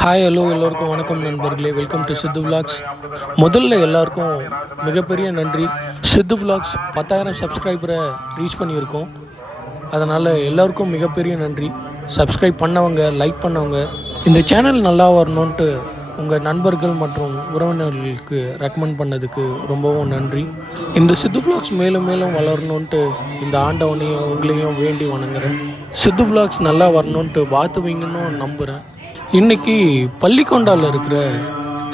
Hi hello எல்லோருக்கும் வணக்கம் நண்பர்களே, வெல்கம் டு சித்து விலாக்ஸ். முதல்ல எல்லாருக்கும் மிகப்பெரிய நன்றி. சித்து விலாக்ஸ் 10,000 சப்ஸ்கிரைபரை ரீச் பண்ணியிருக்கோம். அதனால் எல்லாருக்கும் மிகப்பெரிய நன்றி. சப்ஸ்கிரைப் பண்ணவங்க, லைக் பண்ணவங்க, இந்த சேனல் நல்லா வரணுன்ட்டு உங்கள் நண்பர்கள் மற்றும் உறவினர்களுக்கு ரெக்கமெண்ட் பண்ணதுக்கு ரொம்பவும் நன்றி. இந்த சித்து விலாக்ஸ் மேலும் மேலும் வளரணுன்ட்டு இந்த ஆண்டவனையும் உங்களையும் வேண்டி வணங்குறேன். சித்து விலாக்ஸ் நல்லா வரணுன்ட்டு வாழ்த்துவீங்கன்னு நம்புகிறேன். இன்றைக்கி பள்ளிக்கொண்டாவில் இருக்கிற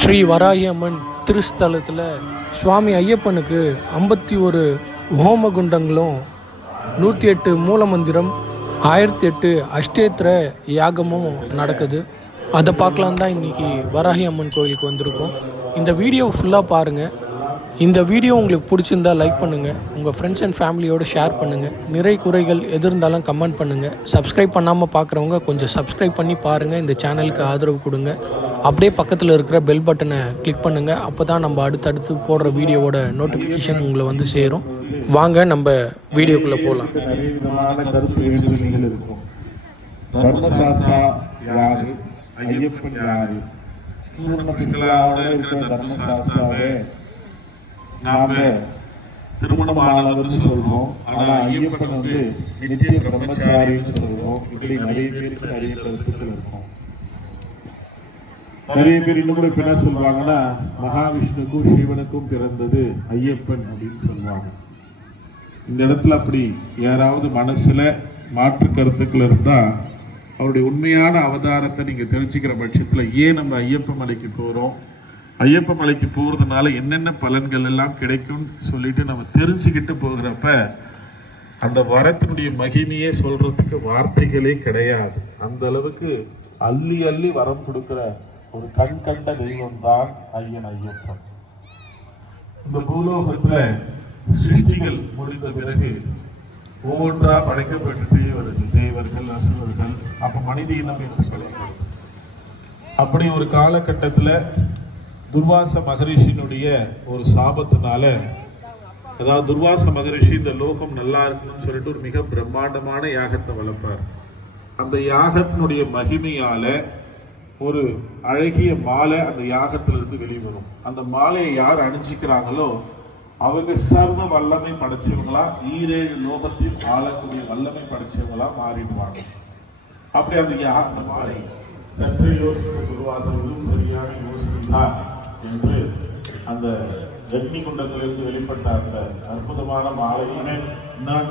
ஸ்ரீ வராகி அம்மன் திருஸ்தலத்தில் சுவாமி ஐயப்பனுக்கு 51 ஹோமகுண்டங்களும் 108 மூலமந்திரம் 1008 அஷ்டேத்திர யாகமும் நடக்குது. அதை பார்க்கலாம் தான் இன்றைக்கி வராகி அம்மன் கோயிலுக்கு வந்திருக்கோம். இந்த வீடியோ ஃபுல்லாக பாருங்கள். இந்த வீடியோ உங்களுக்கு பிடிச்சிருந்தா லைக் பண்ணுங்கள், உங்கள் ஃப்ரெண்ட்ஸ் அண்ட் ஃபேமிலியோடு ஷேர் பண்ணுங்கள். நிறை குறைகள் எது இருந்தாலும் கமெண்ட் பண்ணுங்கள். சப்ஸ்கிரைப் பண்ணாமல் பார்க்குறவங்க கொஞ்சம் சப்ஸ்கிரைப் பண்ணி பாருங்கள். இந்த சேனலுக்கு ஆதரவு கொடுங்க. அப்படியே பக்கத்தில் இருக்கிற பெல் பட்டனை கிளிக் பண்ணுங்கள். அப்போ தான் நம்ம அடுத்தடுத்து போடுற வீடியோவோட நோட்டிஃபிகேஷன் உங்களை வந்து சேரும். வாங்க நம்ம வீடியோக்குள்ளே போகலாம். நாம திருமணமானவர்னு சொல்றோம், ஆனா ஐயப்பன் நித்திய பிரம்மச்சாரின்னு சொல்றோம். இப்படி நிறைய பேருக்கு நிறைய கருத்துக்கள் இருக்கும். நிறைய பேர் இன்னும் கூட என்ன சொல்லுவாங்கன்னா, மகாவிஷ்ணுக்கும் சிவனுக்கும் பிறந்தது ஐயப்பன் அப்படின்னு சொல்லுவாங்க. இந்த இடத்துல அப்படி யாராவது மனசுல மாற்று கருத்துக்கள் இருந்தா அவருடைய உண்மையான அவதாரத்தை நீங்க தெரிஞ்சுக்கிற பட்சத்துல ஏன் நம்ம ஐயப்ப மலைக்கு போறோம், ஐயப்ப மலைக்கு போறதுனால என்னென்ன பலன்கள் எல்லாம் கிடைக்கும்னு சொல்லிட்டு நம்ம தெரிஞ்சுக்கிட்டு போகிறப்ப அந்த வரத்தினுடைய மகிமையே சொல்றதுக்கு வார்த்தைகளே கிடையாது. அந்த அளவுக்கு அள்ளி அள்ளி வரம் கொடுக்கிற ஒரு கண் கண்ட தெய்வம் தான் ஐயன் ஐயப்பன். இந்த பூலோகத்துல சிருஷ்டிகள் முடிந்த பிறகு ஒவ்வொன்றா படைக்கப்பட்டு வருது. தேவர்கள், அசுரர்கள், அப்ப மனித இனம் என்று சொல்லப்படுது. அப்படி ஒரு காலகட்டத்துல துர்வாச மகரிஷியினுடைய ஒரு சாபத்தினால, அதாவது துர்வாச மகரிஷி இந்த லோகம் நல்லா இருக்குன்னு சொல்லிட்டு ஒரு மிக பிரம்மாண்டமான யாகத்தை வளர்ப்பார். அந்த யாகத்தினுடைய மகிமையால ஒரு அழகிய மாலை அந்த யாகத்திலிருந்து வெளிவரும். அந்த மாலையை யார் அணிஞ்சிக்கிறாங்களோ அவங்க சர்வ வல்லமை படைச்சவங்களா, 7 லோகத்தில் ஆளக்கூடிய வல்லமை படைச்சவங்களா மாறிடுவாங்க. அப்படி அந்த மாலை சற்று யோசித்த துர்வாசர்களும் சரியான யோசனை என்று அந்த அக்னி குண்டத்திலிருந்து வெளிப்பட்ட அந்த அற்புதமான மாலையினை நான்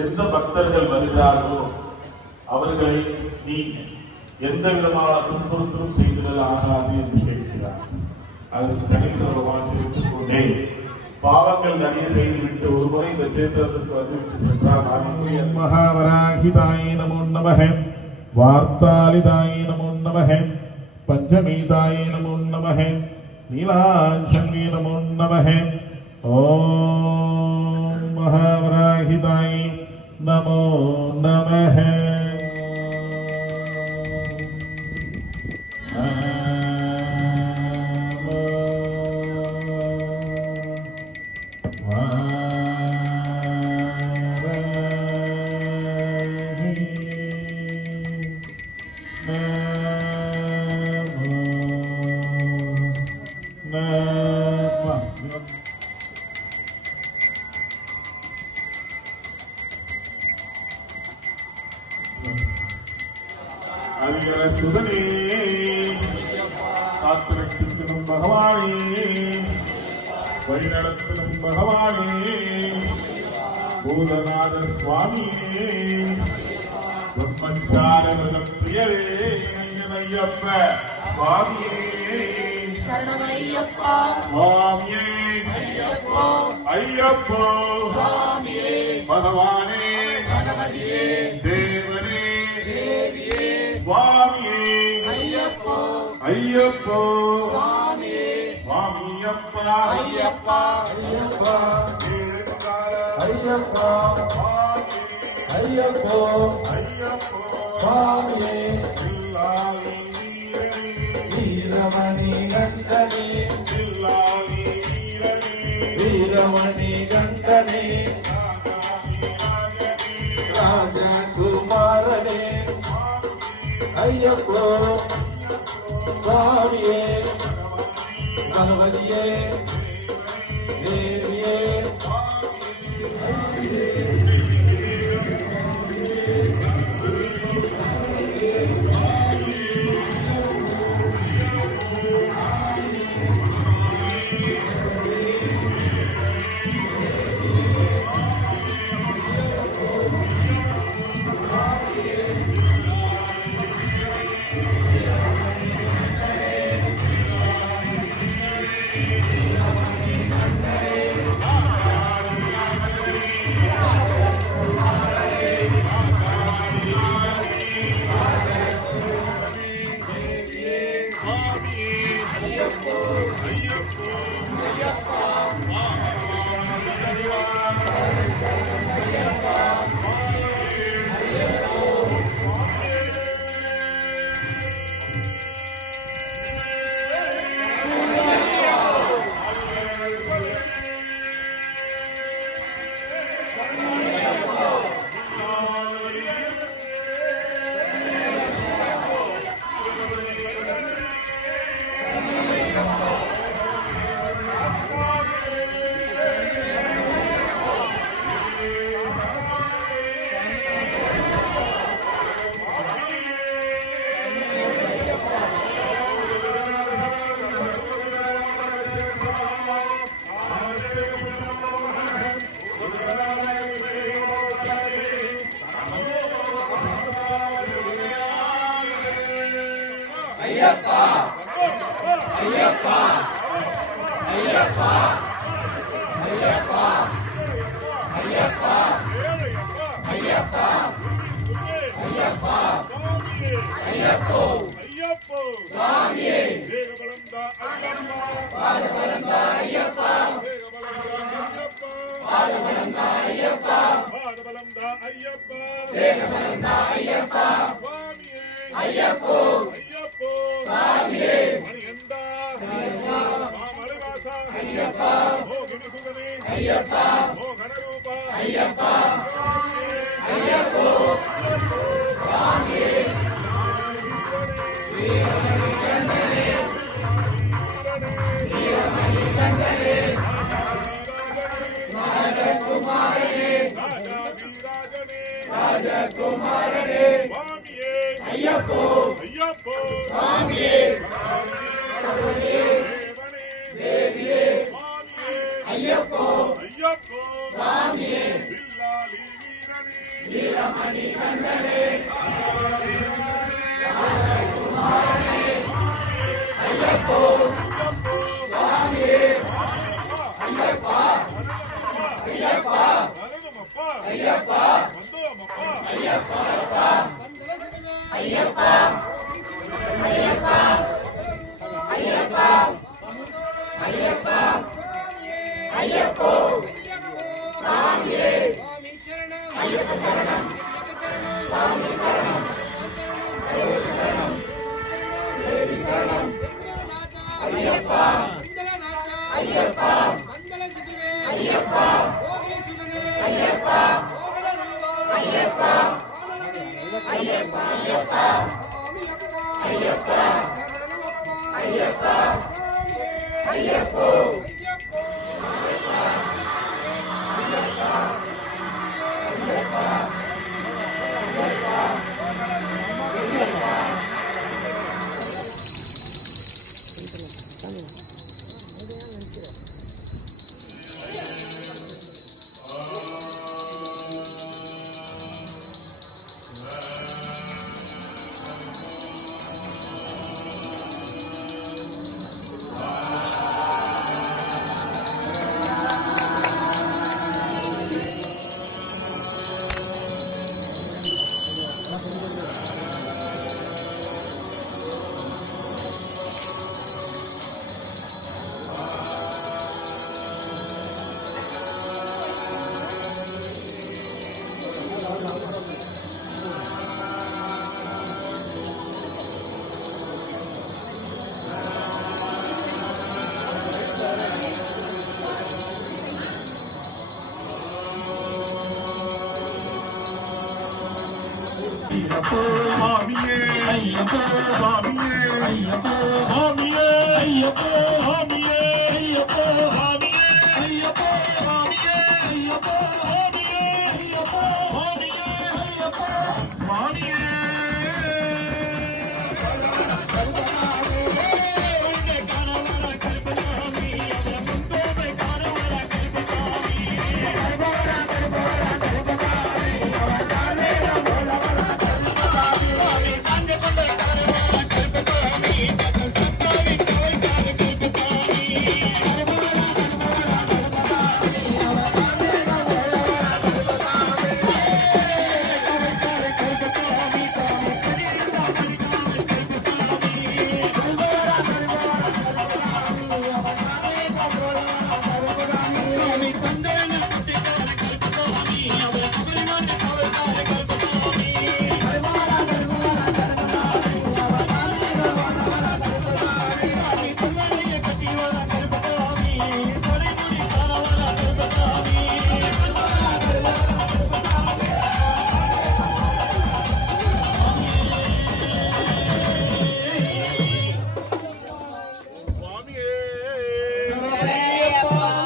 எந்த பக்தர்கள் வருகிறார்களோ அவர்களை நீ எந்த விதமான துன்புறுத்தலும் செய்திடல் ஆகாது என்று கேட்கிறார். அதற்கு சனீஸ்வர பகவான் சிரித்துக் கொண்டே, பாவங்கள் நிறைய செய்துவிட்டு ஒருமுறை இந்த சேத்திரத்திற்கு வந்துவிட்டு சென்றால் மகாவராகிதாயை நமோ நமஹ, வார்த்தாலிதாயை நமோ நமஹ, பஞ்சமீதாயை நமோ நமஹ, நீலாஞ்சங்கி நமோ நமஹ, ஓம் மகாவராகிதாயை நமோ நமஹ. சுதனே காத்திருக்கும் பகவானே, வழிநடத்தும் பகவானே, பூதநாத சுவாமியே, பிரம்மச்சார பிரியரே, ஐயப்ப சுவாமியே, சரணமையப்பா சுவாமியே ஐயப்போ ஐயப்போ சுவாமியே பகவானே கணபதியே தேவனே தேவியே சுவாமியே ஐயப்போ ஐயப்போ சுவாமியே சுவாமியப்பா ஐயப்பா ஐயப்பா ஐயப்பா ஐயப்போ ஐயப்போ சுவாமியே இல்லாதே வீரனே வீரமணி கண்டனே இல்லாதே வீரனே வீரமணி கண்டனே ராஜகுமாரனே ஐயப்போ சுவாமியே கணபதியே தேவியே ஐயப்போ ஐயப்போ சுவாமியே தேவபலந்தா ஐயப்பா பாதபலந்தா ஐயப்பா பாதபலந்தா ஐயப்பா பாதபலந்தா ஐயப்பா பாதபலந்தா ஐயப்பா தேகபலந்தா ஐயப்பா சுவாமியே ஐயப்போ ஐயப்போ சுவாமியே மணிகண்டா மாமலைவாசா ஐயப்பா ஓ கிரிசுதனே ஐயப்பா ஓ கனரூபா ஐயப்பா ஐயப்போ சுவாமியே ராஜகுமாரனே ராஜாதிராஜனே ராஜகுமாரனே சுவாமியே ஐயப்போ ஐயப்போ சுவாமியே தேவனே தேவியே சுவாமியே ஐயப்போ ஐயப்போ சுவாமியே வில்லாலி வீரனே வீரமணி கண்டனே ஐயப்போ சுவாமியே ஐயப்பா ஐயப்பா வரணுமப்பா ஐயப்பா வந்தோமப்பா ஐயப்பா ஐயப்பா ஐயப்பா ஐயப்பா ஐயப்பா ஐயப்போ சுவாமியே ஐயப்ப சரணம் சுவாமி சரணம் தேவி சரணம் தேவி சரணம் ஐயப்பா ஐயப்பா ஐயப்பா ஐயப்பா ஐயப்பா ஐயப்பா ஐயப்பா ஐயப்பா ஐயப்போ ஐயப்போ சுவாமியே ஐயப்போ சுவாமியே ஐயப்போ சுவாமியே ஐயப்போ சுவாமியே ஐயப்போ சுவாமியே ஐயப்போ சுவாமியே ஐயப்போ சுவாமியே ஐயப்போ சுவாமியே ஐயப்போ சுவாமியே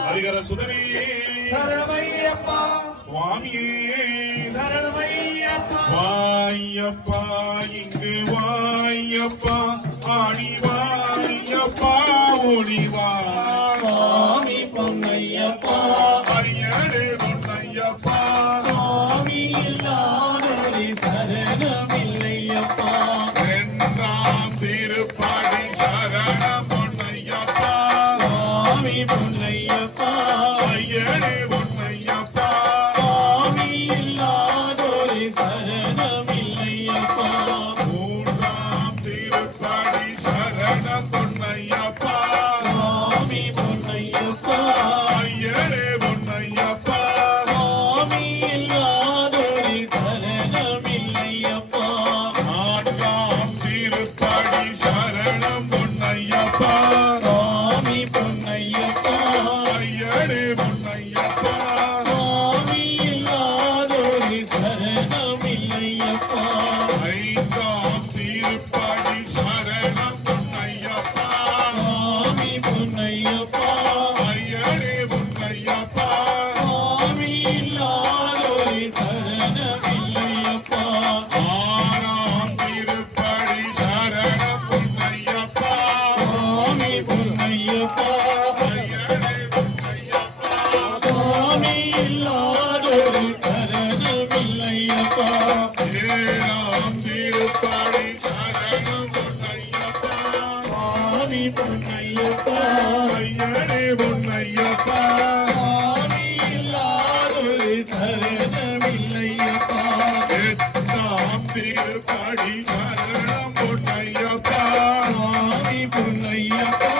ஹரிகர சுதனே சரணமையப்பா சுவாமியே சரணமையப்பா வாயப்பா இங்கு வாயப்பா ஆடி வாயப்பா ஓடிவா சுவாமி பொன்னையப்பா அரியரே பொன்னையப்பா சுவாமி இல்லாதொரு சரணமில்லையப்பா இரண்டாம் திருப்பாடி சரணம் பொன்னையப்பா சுவாமி பொன்னையப்பா ஐயரே பொன்னையப்பா சுவாமி இல்லாதொரு சரணமில்லையப்பா மூன்றாம் திருப்பாடி சரணம் பொன்னையப்பா சுவாமி பொன்னையப்பா ஐயரே பொன்னையப்பா சுவாமி இல்லாதொரு சரணமில்லையப்பா நான்காம் திருப்பாடி சரணம் பொன்னையப்பா சுவாமி பொன்னையப்பா ஐயரே பொன்னையப்பா சுவாமி இல்லாதொரு சரணமில்லையப்பா ஐந்தாம் திருப்பாடி சரணம் பொன்னையப்பா சுவாமி பொன்னையப்பா ஐயரே பொன்னையப்பா சுவாமி இல்லாதொரு சரணமில்லையப்பா ஆறாம் திருப்பாடி சரணம் பொன்னையப்பா சுவாமி பொன்னையப்பா ஐயரே பொன்னையப்பா சுவாமி இல்லாதொரு சரணமில்லையப்பா ஏழாம் திருப்பாடி சரணம் பொன்னையப்பா சுவாமி பொன்னையப்பா ஐயரே பொன்னையப்பா சுவாமி இல்லாதொரு சரணமில்லையப்பா எட்டாம் திருப்பாடி சரணம் பொன்னையப்பா சுவாமி பொன்னையப்பா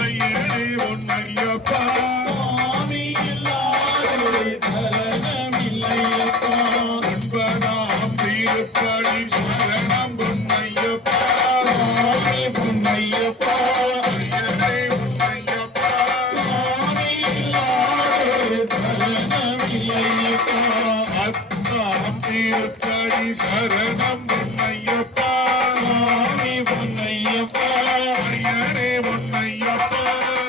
ஐயரே பொன்னையப்பா சுவாமி இல்லாதொரு சரணமில்லையப்பா ஒன்பதாம் திருப்பாடி சரணம் பொன்னையப்பா சுவாமி பொன்னையப்பா ஐயரே பொன்னையப்பா சுவாமி இல்லாதொரு சரணமில்லையப்பா பத்தாம் திருப்பாடி சரணம் பொன்னையப்பா சுவாமி பொன்னையப்பா ஐயரே பொன்னையப்பா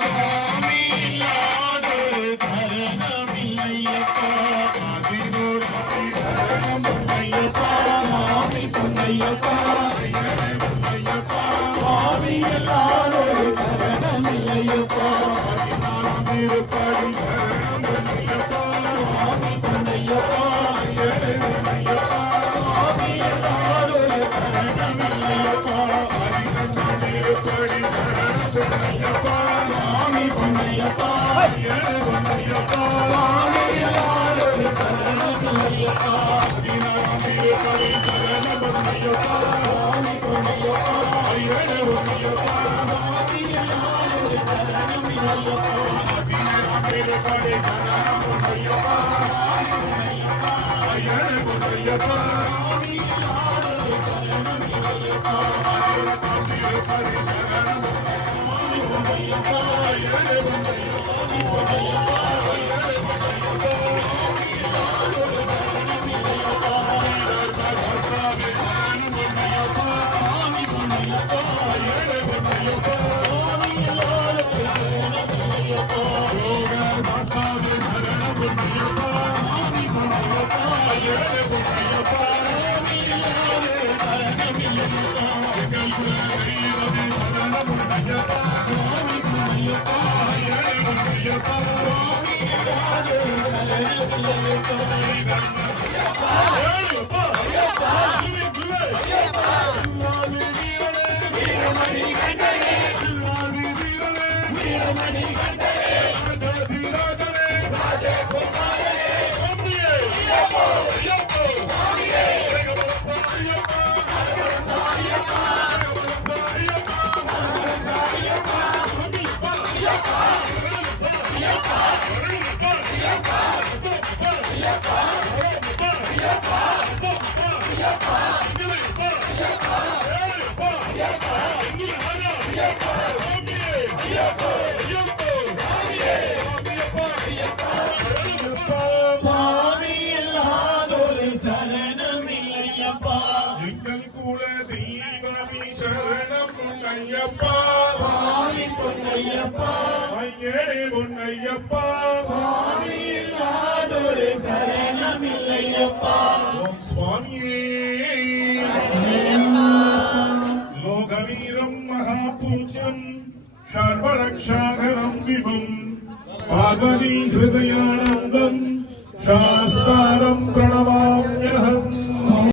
சுவாமி இல்லாதொரு சரணமில்லையப்பா பதினோராம் சரணம் பொன்னையப்பா சுவாமி பொன்னையப்பா ஐயரே பொன்னையப்பா சுவாமி இல்லாதொரு சரணமில்லையப்பா பதினாலாம் திருப்பாடி சரணம் பொன்னையப்பா சுவாமி பொன்னையப்பா ஐயரே பொன்னையப்பா சுவாமி இல்லாதொரு சரணமில்லையப்பா பதினொன்றாம் திருப்பாடி சரணம் பொன்னையப்பா சுவாமி பொன்னையப்பா ஐயரே பொன்னையப்பா சுவாமி இல்லாதொரு சரணமில்லையப்பா பதினாறாம் திருப்பாடி சரணம் பொன்னையப்பா சுவாமி பொன்னையப்பா ஐயரே பொன்னையப்பா சுவாமி இல்லாதொரு சரணமில்லையப்பா பதினேழாம் திருப்பாடி சரணம் பொன்னையப்பா ஐயரே பொன்னையப்பா சுவாமி சுவாமி இல்லாதொரு சரணம் இல்லையப்பா எங்கள் குல தெய்வமி சரணம் ஐயப்பா சுவாமி பொன்னையப்பா ஐயே பொன்னையப்பா சுவாமி இல்லாதொரு சரணம் இல்லையப்பா ஓம் சுவாமியே லோகவீரம் மகாபூஜ்யம் சர்வரக்ஷாகரம் விபும் பார்வதி ஹிருதயானந்தம் சாஸ்தாரம் பிரணவாமி